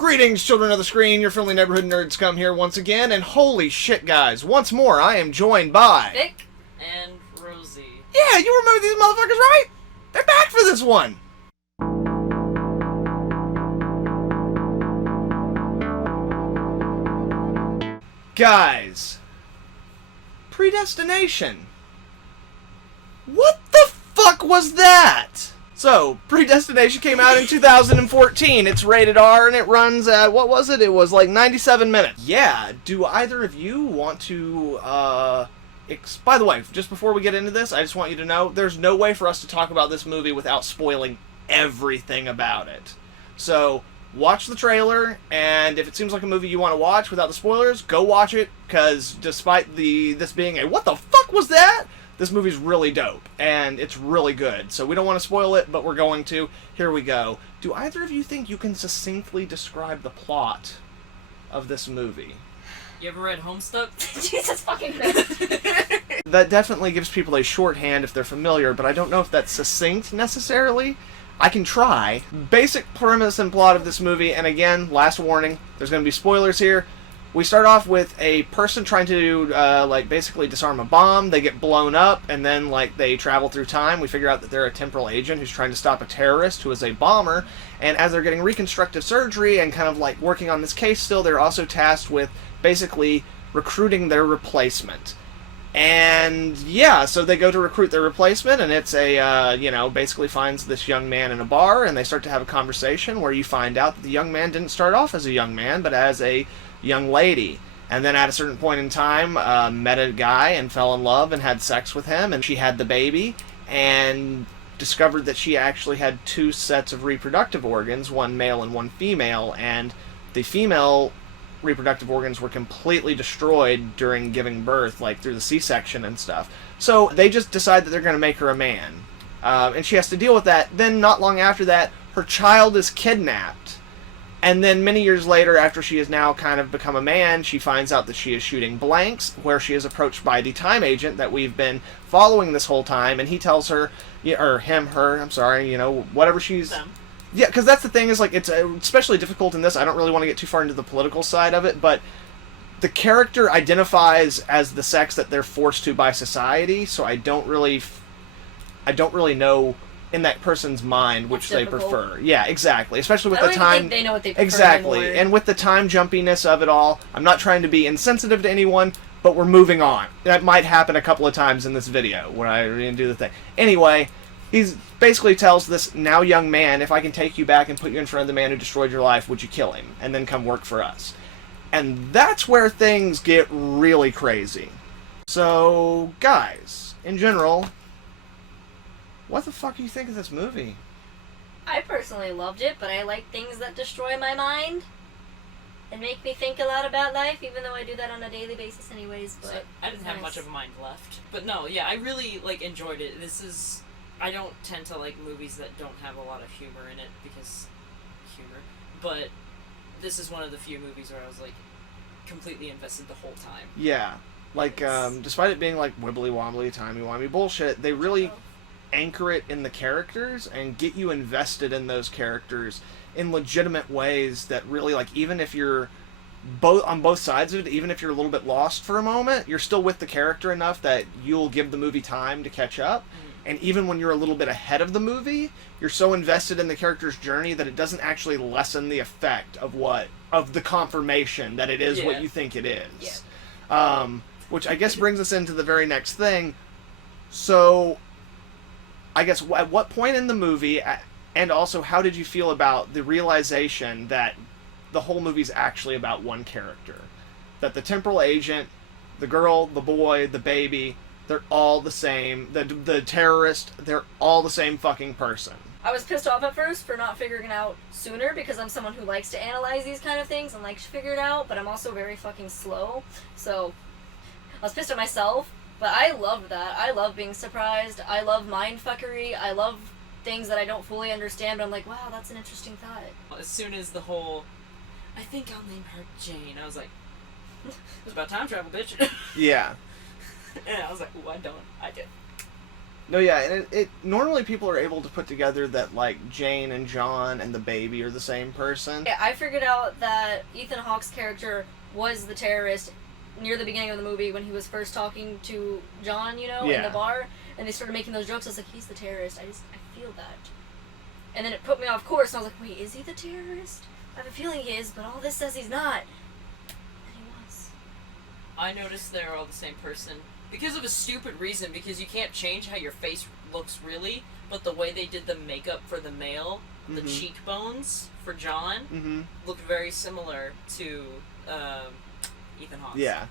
Greetings, children of the screen, your friendly neighborhood nerds come here once again, and holy shit, guys, once more I am joined by... Vic and Rosie. Yeah, you remember these motherfuckers, right? They're back for this one! Guys, Predestination. What the fuck was that? So, Predestination came out in 2014. It's rated R and it runs at, what was it? It was like 97 minutes. Yeah, do either of you want to, by the way, just before we get into this, I just want you to know, there's no way for us to talk about this movie without spoiling everything about it. So, watch the trailer, and if it seems like a movie you want to watch without the spoilers, go watch it, because despite this being a what the fuck was that? This movie's really dope, and it's really good. So we don't want to spoil it, but we're going to. Here we go. Do either of you think you can succinctly describe the plot of this movie? You ever read Homestuck? Jesus fucking Christ. That definitely gives people a shorthand if they're familiar, but I don't know if that's succinct necessarily. I can try. Basic premise and plot of this movie, and again, last warning, there's going to be spoilers here. We start off with a person trying to, basically disarm a bomb. They get blown up, and then, they travel through time. We figure out that they're a temporal agent who's trying to stop a terrorist who is a bomber. And as they're getting reconstructive surgery and kind of, working on this case still, they're also tasked with basically recruiting their replacement. And, yeah, so they go to recruit their replacement, and it's basically finds this young man in a bar, and they start to have a conversation where you find out that the young man didn't start off as a young man, but as a young lady. And then at a certain point in time, met a guy and fell in love and had sex with him, and she had the baby, and discovered that she actually had two sets of reproductive organs, one male and one female, and the female reproductive organs were completely destroyed during giving birth, through the C-section and stuff. So they just decide that they're going to make her a man. And she has to deal with that. Then not long after that, her child is kidnapped. And then many years later, after she has now kind of become a man, she finds out that she is shooting blanks, where she is approached by the time agent that we've been following this whole time, and he tells her, whatever she's... Them. Yeah, because that's the thing, is, it's especially difficult in this. I don't really want to get too far into the political side of it, but the character identifies as the sex that they're forced to by society, so I don't really know in that person's mind which they prefer. Yeah, exactly. Especially with the time... Think they know what they prefer exactly. anymore. And with the time jumpiness of it all, I'm not trying to be insensitive to anyone, but we're moving on. That might happen a couple of times in this video, where I didn't do the thing. Anyway, he basically tells this now young man, if I can take you back and put you in front of the man who destroyed your life, would you kill him? And then come work for us. And that's where things get really crazy. So, guys, in general, what the fuck do you think of this movie? I personally loved it, but I like things that destroy my mind and make me think a lot about life, even though I do that on a daily basis anyways. But So I didn't have much of a mind left. But no, yeah, I really, enjoyed it. I don't tend to like movies that don't have a lot of humor in it, but this is one of the few movies where I was, completely invested the whole time. Yeah. Despite it being, wibbly-wobbly, timey-wimey bullshit, they really anchor it in the characters and get you invested in those characters in legitimate ways that really, even if you're on both sides of it, even if you're a little bit lost for a moment, you're still with the character enough that you'll give the movie time to catch up. And even when you're a little bit ahead of the movie, you're so invested in the character's journey that it doesn't actually lessen the effect of the confirmation that it is what you think it is. Yeah. Which I guess brings us into the very next thing. So, I guess at what point in the movie, and also how did you feel about the realization that the whole movie's actually about one character? That the temporal agent, the girl, the boy, the baby, they're all the same. The terrorist, they're all the same fucking person. I was pissed off at first for not figuring it out sooner, because I'm someone who likes to analyze these kind of things and likes to figure it out, but I'm also very fucking slow. So, I was pissed at myself, but I love that. I love being surprised. I love mindfuckery. I love things that I don't fully understand, but I'm like, wow, that's an interesting thought. As soon as the whole, I think I'll name her Jane, I was like, it's about time travel, bitch. Yeah. And I was like, ooh, I don't. I did. No, yeah, and it normally people are able to put together that like Jane and John and the baby are the same person. Yeah, I figured out that Ethan Hawke's character was the terrorist near the beginning of the movie when he was first talking to John, in Yeah. the bar, and they started making those jokes. I was like, he's the terrorist. I feel that. And then it put me off course, and I was like, wait, is he the terrorist? I have a feeling he is, but all this says he's not. And he was. I noticed they're all the same person. Because of a stupid reason, because you can't change how your face looks really, but the way they did the makeup for the male, the cheekbones for John, looked very similar to Ethan Hawke. Yeah.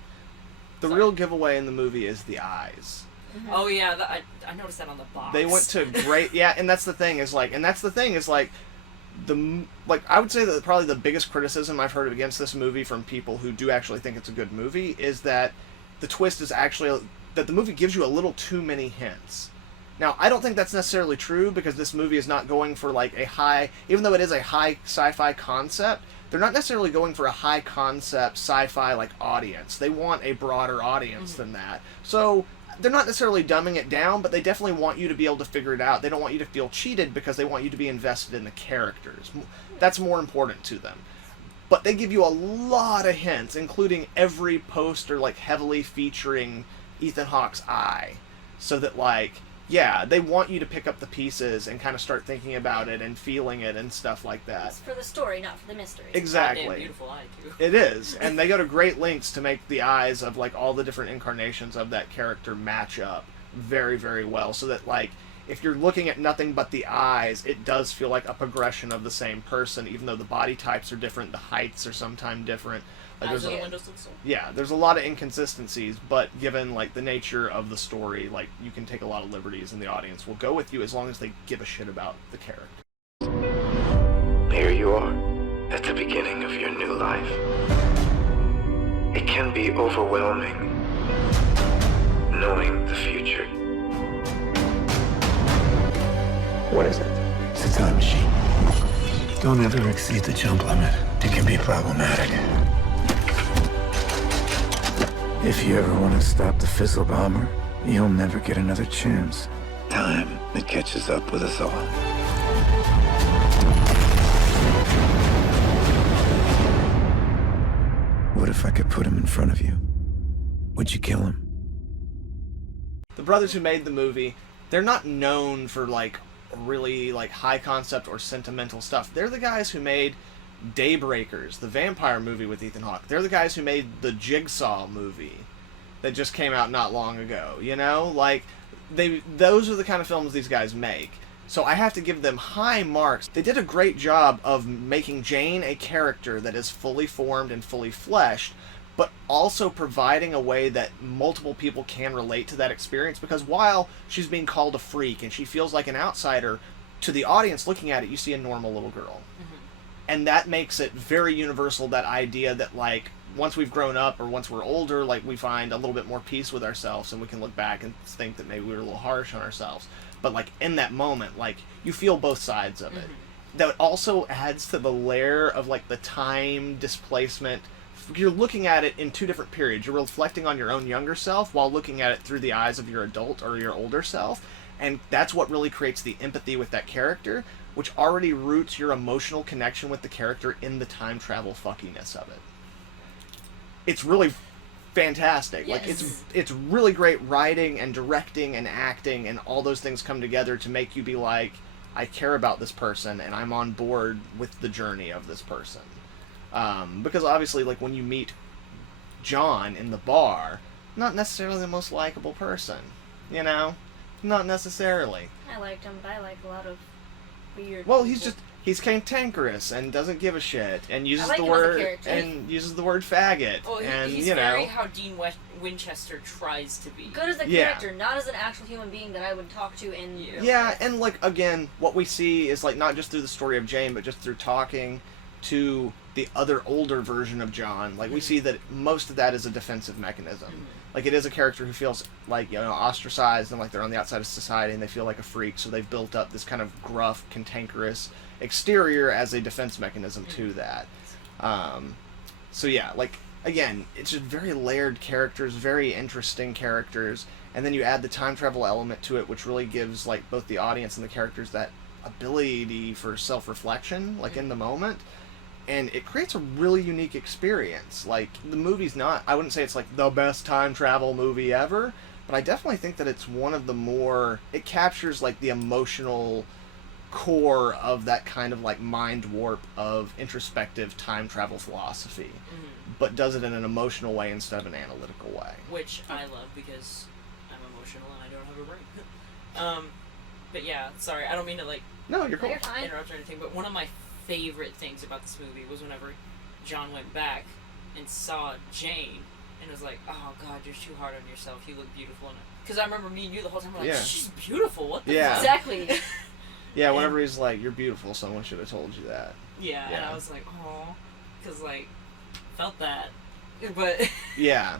The Sorry. real giveaway in the movie is the eyes. Oh yeah, I noticed that on the box. They went to great, yeah, and that's the thing is like, I would say that probably the biggest criticism I've heard against this movie from people who do actually think it's a good movie is that the twist is actually that the movie gives you a little too many hints. Now, I don't think that's necessarily true because this movie is not going for like a high, even though it is a high sci-fi concept, they're not necessarily going for a high concept sci-fi like audience. They want a broader audience than that. So they're not necessarily dumbing it down, but they definitely want you to be able to figure it out. They don't want you to feel cheated because they want you to be invested in the characters. That's more important to them. But they give you a lot of hints, including every poster like heavily featuring Ethan Hawke's eye. So that like, yeah, they want you to pick up the pieces and kind of start thinking about it and feeling it and stuff like that. It's for the story, not for the mystery. Exactly. Goddamn beautiful eye too. It is, and they go to great lengths to make the eyes of like all the different incarnations of that character match up very, very well, so that like if you're looking at nothing but the eyes, it does feel like a progression of the same person, even though the body types are different, the heights are sometimes different. Like Eyes there's are the windows to the soul. yeah, there's a lot of inconsistencies, but given like the nature of the story, like you can take a lot of liberties, and the audience will go with you as long as they give a shit about the character. Here you are, at the beginning of your new life. It can be overwhelming, knowing the future. What is it? It's a time machine. Don't ever exceed the jump limit. It can be problematic. If you ever want to stop the Fizzle Bomber, you'll never get another chance. Time, it catches up with us all. What if I could put him in front of you? Would you kill him? The brothers who made the movie, they're not known for like really like high concept or sentimental stuff. They're the guys who made Daybreakers, the vampire movie with Ethan Hawke. They're the guys who made the Jigsaw movie that just came out not long ago, like those are the kind of films these guys make. So I have to give them high marks. They did a great job of making Jane a character that is fully formed and fully fleshed, but also providing a way that multiple people can relate to that experience, because while she's being called a freak and she feels like an outsider, to the audience looking at it, you see a normal little girl. And that makes it very universal, that idea that like once we've grown up or once we're older, like we find a little bit more peace with ourselves and we can look back and think that maybe we were a little harsh on ourselves. But like in that moment, like you feel both sides of it. That also adds to the layer of like the time displacement. You're looking at it in two different periods. You're reflecting on your own younger self while looking at it through the eyes of your adult or your older self. And that's what really creates the empathy with that character, which already roots your emotional connection with the character in the time travel fuckiness of it. It's really fantastic. Yes. Like it's really great writing and directing and acting, and all those things come together to make you be like, I care about this person and I'm on board with the journey of this person. Because obviously, like when you meet John in the bar, not necessarily the most likable person, not necessarily. I liked him, but I like a lot of weird. Well, people. he's cantankerous and doesn't give a shit and uses like the him as a word character. Faggot. Well, and he's very how Dean Winchester tries to be. Good as a Yeah. character, not as an actual human being that I would talk to in real Yeah, life. and like again, what we see is like not just through the story of Jane, but just through talking to the other older version of John. Like we see that most of that is a defensive mechanism. Like it is a character who feels like ostracized and like they're on the outside of society and they feel like a freak, so they've built up this kind of gruff, cantankerous exterior as a defense mechanism to that. So yeah, like again, it's just very layered characters, very interesting characters, and then you add the time travel element to it, which really gives like both the audience and the characters that ability for self-reflection, like in the moment, and it creates a really unique experience. Like, the movie's not, I wouldn't say it's like the best time travel movie ever, but I definitely think that it's one of the more, it captures like the emotional core of that kind of like mind warp of introspective time travel philosophy, but does it in an emotional way instead of an analytical way. Which I love because I'm emotional and I don't have a brain. But yeah, sorry, I don't mean to like No, you're cool. You're fine. interrupt or anything, but one of my favorite things about this movie was whenever John went back and saw Jane and was like, oh god, you're too hard on yourself, you look beautiful. Because I remember me and you the whole time, we're like, Yeah. she's beautiful, what the Yeah. fuck? Exactly. Yeah, whenever he's like, you're beautiful, someone should have told you that. Yeah, and Yeah. I was like, oh, because like, felt that. But Yeah.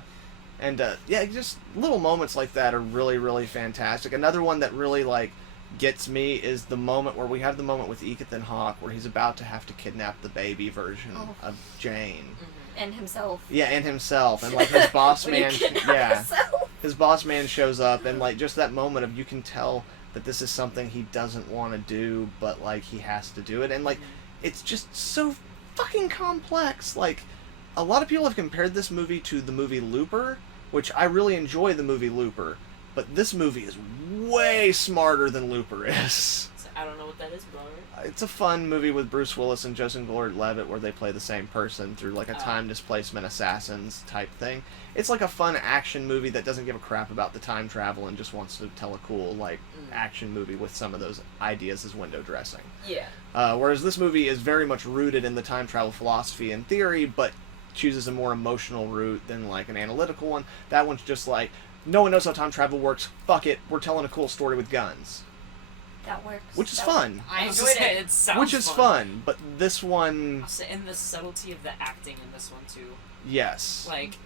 And, yeah, just little moments like that are really, really fantastic. Another one that really, like, gets me is the moment where we have the moment with Ethan Hawke where he's about to have to kidnap the baby version of Jane. And himself. Yeah, and himself. And, like, his boss When he man... kidnapped Yeah. himself. His boss man shows up, and, like, just that moment of you can tell that this is something he doesn't want to do, but, like, he has to do it. And, like, it's just so fucking complex. Like, a lot of people have compared this movie to the movie Looper, which I really enjoy the movie Looper, but this movie is way smarter than Looper is. I don't know what that is, brother. It's a fun movie with Bruce Willis and Joseph Gordon-Levitt where they play the same person through like a time displacement assassins type thing. It's like a fun action movie that doesn't give a crap about the time travel and just wants to tell a cool like action movie with some of those ideas as window dressing. Yeah. Whereas this movie is very much rooted in the time travel philosophy and theory, but chooses a more emotional route than like an analytical one. That one's just like, no one knows how time travel works. Fuck it, we're telling a cool story with guns. That works. Which is That fun. I enjoyed enjoyed it. it. It sounds Which is fun, but this one, And the subtlety of the acting in this one too. yes. Like,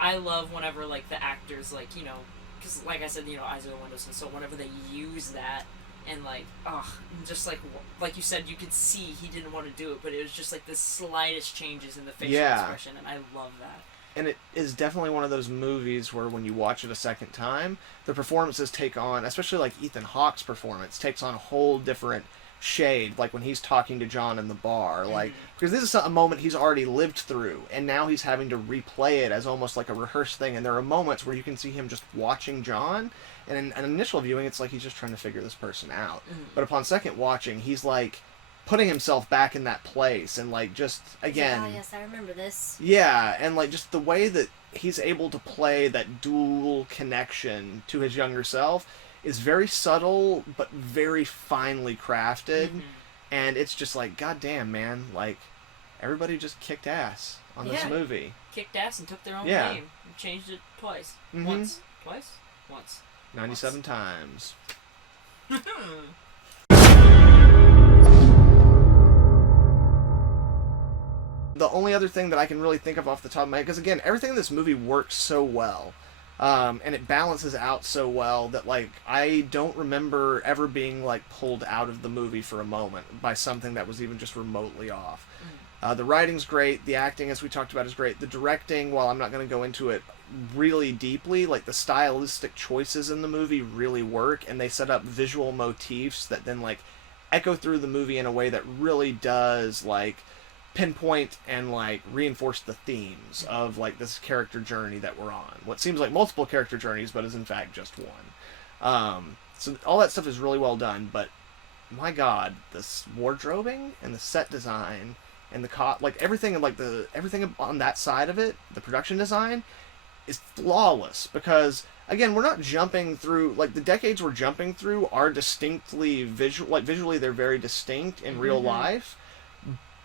I love whenever like the actors like, you know, because like I said, you know, eyes are the windows, and so whenever they use that and like, just like you said, you could see he didn't want to do it, but it was just like the slightest changes in the facial expression, and I love that. And it is definitely one of those movies where when you watch it a second time, the performances take on, especially like Ethan Hawke's performance, takes on a whole different shade, like when he's talking to John in the bar, like, because this is a moment he's already lived through, and now he's having to replay it as almost like a rehearsed thing, and there are moments where you can see him just watching John, and in an initial viewing, it's like he's just trying to figure this person out. But upon second watching, he's like putting himself back in that place, and like just, again... Oh, yes, I remember this. Yeah, and like just the way that he's able to play that dual connection to his younger self is very subtle, but very finely crafted, and it's just like, goddamn, man, like, everybody just kicked ass on this Yeah. movie. Kicked ass and took their own Yeah. name and changed it twice. Mhm. Once. Twice? Once. 97 times. The only other thing that I can really think of off the top of my head, because again, everything in this movie works so well, and it balances out so well that, like, I don't remember ever being, like, pulled out of the movie for a moment by something that was even just remotely off. The writing's great, the acting, as we talked about, is great. The directing, while I'm not going to go into it really deeply, like, the stylistic choices in the movie really work, and they set up visual motifs that then, like, echo through the movie in a way that really does, like, pinpoint and like reinforce the themes of like this character journey that we're on. What seems like multiple character journeys, but is in fact just one. So all that stuff is really well done. But my God, this wardrobing and the set design and the like everything and like the everything on that side of it, the production design is flawless. Because again, we're not jumping through like the decades we're jumping through are distinctly visual. Like visually, they're very distinct in real life.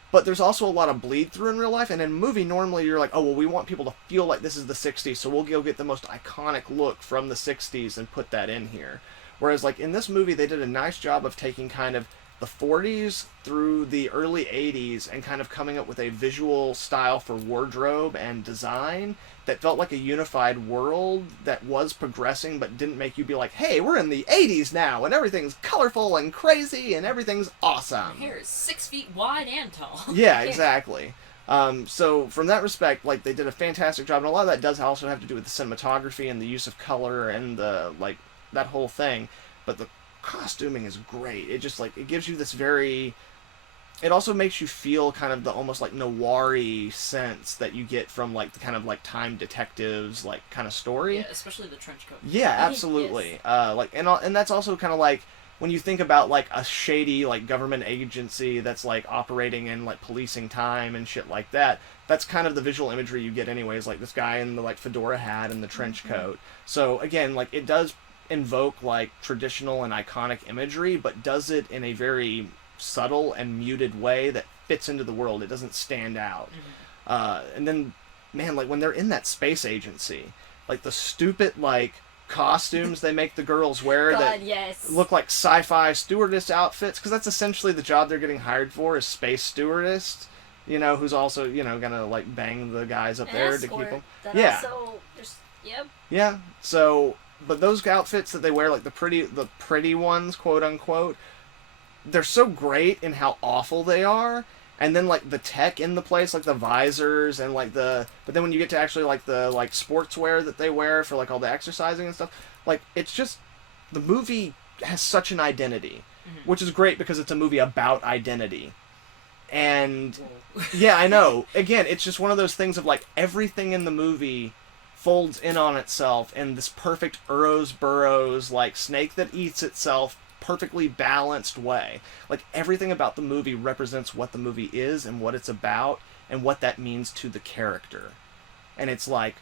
But there's also a lot of bleed through in real life, and in a movie, normally you're like, oh, well, we want people to feel like this is the 60s, so we'll go get the most iconic look from the 60s and put that in here. Whereas, like, in this movie, they did a nice job of taking kind of the 40s through the early 80s and kind of coming up with a visual style for wardrobe and design that felt like a unified world that was progressing but didn't make you be like, hey, we're in the 80s now and everything's colorful and crazy and everything's awesome. Hair is 6 feet wide and tall. Yeah, exactly. So from that respect, like, they did a fantastic job, and a lot of that does also have to do with the cinematography and the use of color and the, like, that whole thing. But the costuming is great. It just, like, it gives you this very... It also makes you feel kind of the almost, like, noir-y sense that you get from, like, the kind of, like, time detectives, like, kind of story. Yeah, especially the trench coat. Yeah, absolutely. Yes. And that's also kind of like, when you think about, like, a shady, like, government agency that's, like, operating in, like, policing time and shit like that, that's kind of the visual imagery you get anyways, like, this guy in the, like, fedora hat and the trench coat. So, again, like, it does invoke, like, traditional and iconic imagery, but does it in a very subtle and muted way that fits into the world. It doesn't stand out. And then, man, like, when they're in that space agency, like, the stupid, like, costumes they make the girls wear that yes. look like sci-fi stewardess outfits, because that's essentially the job they're getting hired for, is space stewardess, you know, who's also, you know, gonna, like, bang the guys up there to keep them. Yeah. Yep. Yeah. So, but those outfits that they wear, like the pretty ones, quote unquote, they're so great in how awful they are. And then, like, the tech in the place, like the visors and, like, but then when you get to actually, like, the, like, sportswear that they wear for, like, all the exercising and stuff, like, it's just, the movie has such an identity, which is great because it's a movie about identity. And, yeah, I know. Again, it's just one of those things of, like, everything in the movie folds in on itself in this perfect Burrows, like, snake that eats itself, perfectly balanced way. Like, everything about the movie represents what the movie is and what it's about and what that means to the character. And it's like,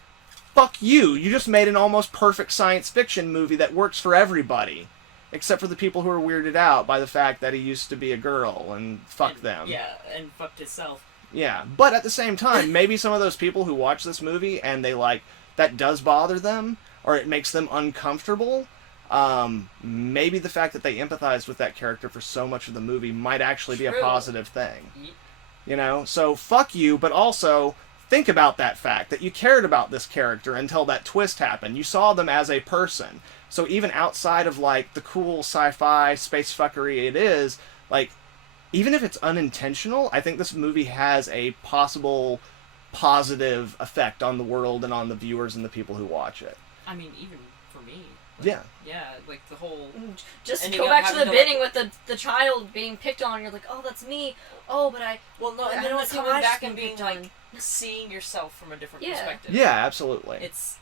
fuck you! You just made an almost perfect science fiction movie that works for everybody. Except for the people who are weirded out by the fact that he used to be a girl, and fuck them. Yeah, and fucked himself. Yeah, but at the same time, maybe some of those people who watch this movie and they, like, that does bother them, or it makes them uncomfortable, maybe the fact that they empathized with that character for so much of the movie might actually be a positive thing. You know? So, fuck you, but also, think about that fact, that you cared about this character until that twist happened. You saw them as a person. So even outside of, like, the cool sci-fi space fuckery it is, like, even if it's unintentional, I think this movie has a possible positive effect on the world and on the viewers and the people who watch it. I mean, even for me. Like, yeah. Yeah, like the whole... Just go back to the beginning with the child being picked on. You're like, oh, that's me. Oh, but I... Well, no, and then coming back and being, like, seeing yourself from a different perspective. Yeah, absolutely. It's...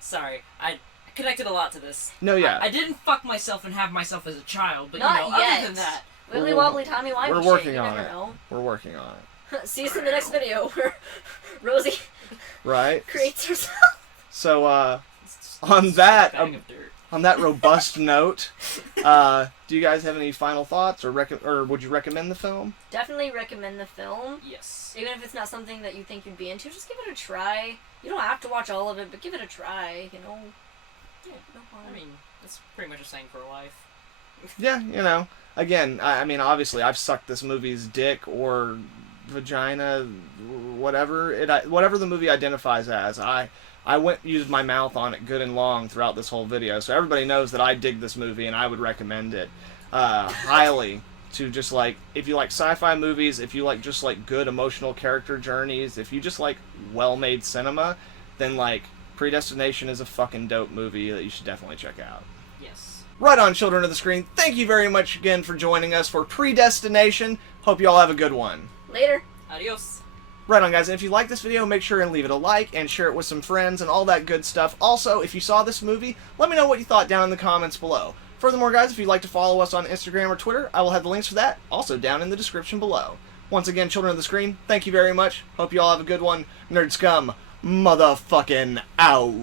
Sorry, I connected a lot to this. No, yeah. I didn't fuck myself and have myself as a child, but, Not you know, yet. other than that... Wibbly wobbly, timey wimey We're shit. working You on never it. know. We're working on it. See us in the next video where Rosie right? creates herself. So, on that robust note, do you guys have any final thoughts, or would you recommend the film? Definitely recommend the film. Yes. Even if it's not something that you think you'd be into, just give it a try. You don't have to watch all of it, but give it a try, you know? Yeah, no harm. I mean, that's pretty much a saying for life. Yeah, you know. Again, I mean, obviously, I've sucked this movie's dick or vagina, whatever the movie identifies as. I used my mouth on it good and long throughout this whole video, so everybody knows that I dig this movie and I would recommend it highly to just, like, if you like sci-fi movies, if you like just, like, good emotional character journeys, if you just like well-made cinema, then, like, Predestination is a fucking dope movie that you should definitely check out. Yes. Right on, children of the screen. Thank you very much again for joining us for Predestination. Hope you all have a good one. Later. Adios. Right on, guys. And if you like this video, make sure and leave it a like and share it with some friends and all that good stuff. Also, if you saw this movie, let me know what you thought down in the comments below. Furthermore, guys, if you'd like to follow us on Instagram or Twitter, I will have the links for that also down in the description below. Once again, children of the screen, thank you very much. Hope you all have a good one. Nerd Scum, motherfucking out.